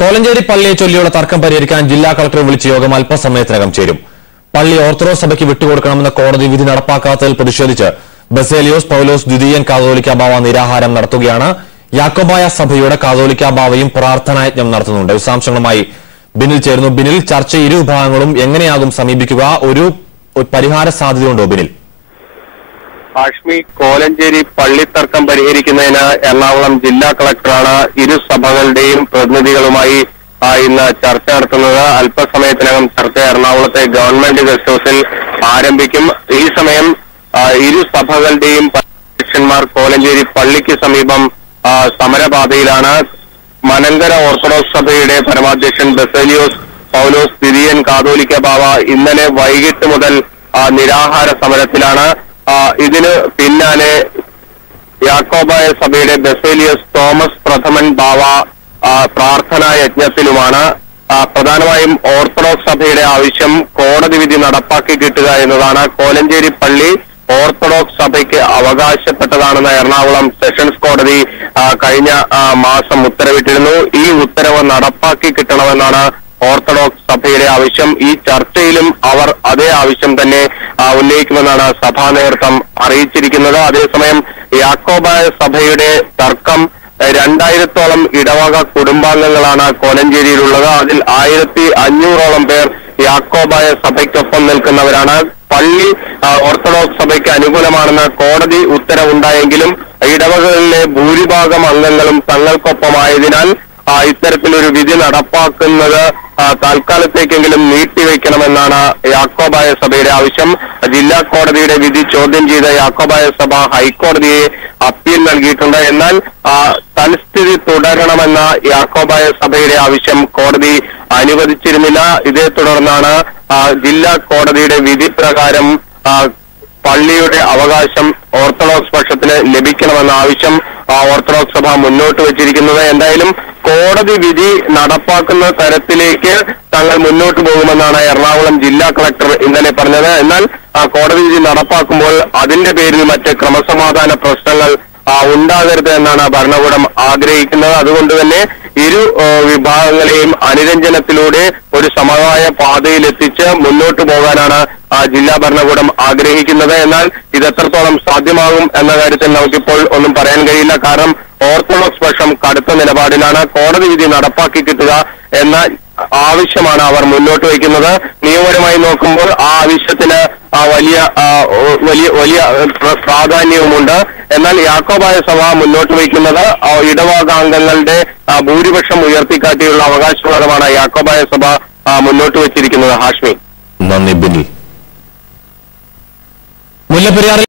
കോലഞ്ചേരി പള്ളിയെ ചൊല്ലിയുള്ള തർക്കം പരിഹരിക്കാൻ ജില്ലാ കളക്ടർ വിളിച്ച യോഗം അല്പസമയത്തിനകം ചേരും. പള്ളി ഓർത്തഡോക്സ് സഭയ്ക്ക് വിട്ടുകൊടുക്കണമെന്ന കോടതി വിധി നടപ്പാക്കാത്തതിൽ പ്രതിഷേധിച്ച് ബസേലിയോസ് പൌലോസ് ദ്വിതീയൻ കാതോലിക്ക ബാവ നിരാഹാരം നടത്തുകയാണ്. യാക്കോബായ സഭയുടെ കാതോലിക്ക ബാവയും പ്രാർത്ഥനായജ്ഞം നടത്തുന്നുണ്ട്. വിശദാംശങ്ങളുമായി ബിനിൽ ചേരുന്നു. ബിനിൽ, ചർച്ച ഇരു വിഭാഗങ്ങളും എങ്ങനെയാകും സമീപിക്കുക? ഒരു പരിഹാര സാധ്യതയുണ്ടോ ബിനിൽ? ഹാഷ്മി, കോലഞ്ചേരി പള്ളിത്തർക്കം പരിഹരിക്കുന്നതിന് എറണാകുളം ജില്ലാ കളക്ടറാണ് ഇരു സഭകളുടെയും പ്രതിനിധികളുമായി ഇന്ന് ചർച്ച നടത്തുന്നത്. അല്പസമയത്തിനകം ചർച്ച എറണാകുളത്തെ ഗവൺമെന്റ് ഗസ്റ്റ് ഹൌസിൽ ആരംഭിക്കും. ഈ സമയം ഇരു സഭകളുടെയും അധ്യക്ഷന്മാർ കോലഞ്ചേരി പള്ളിക്ക് സമീപം സമരപാതയിലാണ്. മലങ്കര ഓർത്തഡോക്സ് സഭയുടെ പരമാധ്യക്ഷൻ ബസേലിയോസ് പൌലോസ് ദ്വിതീയൻ കാതോലിക്ക ബാവ ഇന്നലെ വൈകിട്ട് മുതൽ നിരാഹാര സമരത്തിലാണ്. ഇതിന് പിന്നാലെ യാക്കോബായ സഭയുടെ ബസേലിയോസ് തോമസ് പ്രഥമൻ ബാവ പ്രാർത്ഥനാ യജ്ഞത്തിലുമാണ്. പ്രധാനമായും ഓർത്തഡോക്സ് സഭയുടെ ആവശ്യം കോടതി വിധി നടപ്പാക്കി കിട്ടുക എന്നതാണ്. കോലഞ്ചേരി പള്ളി ഓർത്തഡോക്സ് സഭയ്ക്ക് അവകാശപ്പെട്ടതാണെന്ന് എറണാകുളം സെഷൻസ് കോടതി കഴിഞ്ഞ മാസം ഉത്തരവിട്ടിരുന്നു. ഈ ഉത്തരവ് നടപ്പാക്കി കിട്ടണമെന്നാണ് ഓർത്തഡോക്സ് സഭയുടെ ആവശ്യം. ഈ ചർച്ചയിലും അവർ അതേ ആവശ്യം തന്നെ ഉന്നയിക്കുമെന്നാണ് സഭാ നേതൃത്വം അറിയിച്ചിരിക്കുന്നത്. അതേസമയം യാക്കോബായ സഭയുടെ തർക്കം 2000-ഓളം ഇടവക കുടുംബാംഗങ്ങളാണ് കോലഞ്ചേരിയിലുള്ളത്. അതിൽ 1500-ഓളം പേർ യാക്കോബായ സഭയ്ക്കൊപ്പം നിൽക്കുന്നവരാണ്. പള്ളി ഓർത്തഡോക്സ് സഭയ്ക്ക് അനുകൂലമാണെന്ന് കോടതി ഉത്തരവുണ്ടായെങ്കിലും ഇടവകളിലെ ഭൂരിഭാഗം അംഗങ്ങളും തങ്ങൾക്കൊപ്പമായതിനാൽ ഇത്തരത്തിലൊരു വിധി നടപ്പാക്കുന്നത് തൽക്കാലത്തേക്കെങ്കിലും നീട്ടിവെക്കണമെന്നാണ് യാക്കോബായ സഭയുടെ ആവശ്യം. ജില്ലാ കോടതിയുടെ വിധി ചോദ്യം ചെയ്ത യാക്കോബായ സഭ ഹൈക്കോടതിയെ അപ്പീൽ നൽകിയിട്ടുണ്ട്. എന്നാൽ തൽസ്ഥിതി തുടരണമെന്ന യാക്കോബായ സഭയുടെ ആവശ്യം കോടതി അനുവദിച്ചിരുന്നില്ല. ഇതേ തുടർന്നാണ് ജില്ലാ കോടതിയുടെ വിധി പ്രകാരം പള്ളിയുടെ അവകാശം ഓർത്തഡോക്സ് പക്ഷത്തിന് ലഭിക്കണമെന്ന ആവശ്യം ഓർത്തഡോക്സ് സഭ മുന്നോട്ട് വെച്ചിരിക്കുന്നത്. എന്തായാലും കോടതി വിധി നടപ്പാക്കുന്ന തരത്തിലേക്ക് തങ്ങൾ മുന്നോട്ട് പോകുമെന്നാണ് എറണാകുളം ജില്ലാ കളക്ടർ ഇന്നലെ പറഞ്ഞത്. എന്നാൽ കോടതി വിധി നടപ്പാക്കുമ്പോൾ അതിന്റെ പേരിൽ മറ്റ് ക്രമസമാധാന പ്രശ്നങ്ങൾ ഉണ്ടാകരുത് എന്നാണ് ഭരണകൂടം ആഗ്രഹിക്കുന്നത്. അതുകൊണ്ട് തന്നെ ഇരു വിഭാഗങ്ങളെയും അനുരഞ്ജനത്തിലൂടെ ഒരു സമവായ പാതയിലെത്തിച്ച് മുന്നോട്ട് പോകാനാണ് ജില്ലാ ഭരണകൂടം ആഗ്രഹിക്കുന്നത്. എന്നാൽ ഇത് എത്രത്തോളം സാധ്യമാകും എന്ന കാര്യത്തിൽ നമുക്കിപ്പോൾ ഒന്നും പറയാൻ കഴിയില്ല. കാരണം ഓർത്തഡോക്സ് പക്ഷം കടുത്ത നിലപാടിലാണ്. കോടതി വിധി നടപ്പാക്കി കിട്ടുക എന്ന ആവശ്യമാണ് അവർ മുന്നോട്ട് വയ്ക്കുന്നത്. നിയമപരമായി നോക്കുമ്പോൾ ആ ആവശ്യത്തിന് വലിയ പ്രാധാന്യവുമുണ്ട്. എന്നാൽ യാക്കോബായ സഭ മുന്നോട്ട് വയ്ക്കുന്നത് ഇടവകാംഗങ്ങളുടെ ഭൂരിപക്ഷം ഉയർത്തിക്കാട്ടിയുള്ള അവകാശവാദമാണ് യാക്കോബായ സഭ മുന്നോട്ട് വച്ചിരിക്കുന്നത്. ഹാഷ്മി, നന്ദി ബിനിൽ. മുല്ലപ്പെരിയാറിൽ